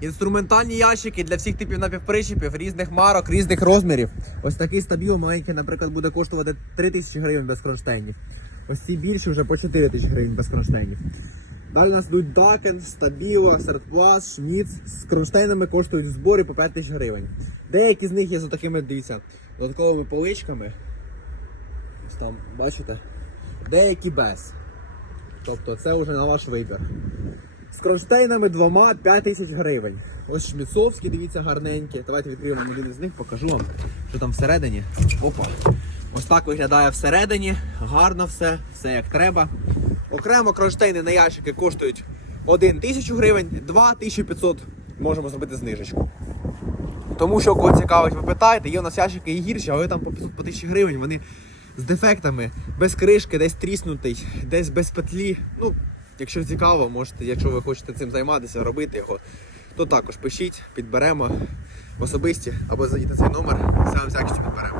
Інструментальні ящики для всіх типів напівпричепів, різних марок, різних розмірів. Ось такий стабіл маленький, наприклад, буде коштувати 3 тисячі гривень без кронштейнів. Ось ці більші вже по 4 тисячі гривень без кронштейнів. Далі у нас йдуть Дакен, Стабіло, Сердплас, Шміц з кронштейнами коштують в зборі по 5 тисяч гривень. Деякі з них є з такими, дивіться, додатковими поличками. Ось там, бачите? Деякі без. Тобто це вже на ваш вибір. З кронштейнами двома 5 тисяч гривень. Ось шміцовські, дивіться, гарненькі. Давайте відкриємо один із них, покажу вам, що там всередині. Опа. Ось так виглядає всередині. Гарно все, все як треба. Окремо кронштейни на ящики коштують 1 тисячу гривень, 2 1500 можемо зробити знижечку. Тому що кого цікавить, ви питаєте, є у нас ящики і гірші, але там по 500 по 1000 гривень вони з дефектами, без кришки, десь тріснутий, десь без петлі. Ну, якщо цікаво, можете, якщо ви хочете цим займатися, робити його, то також пишіть, підберемо особисті або зайдіть на цей номер, саме всякість підберемо.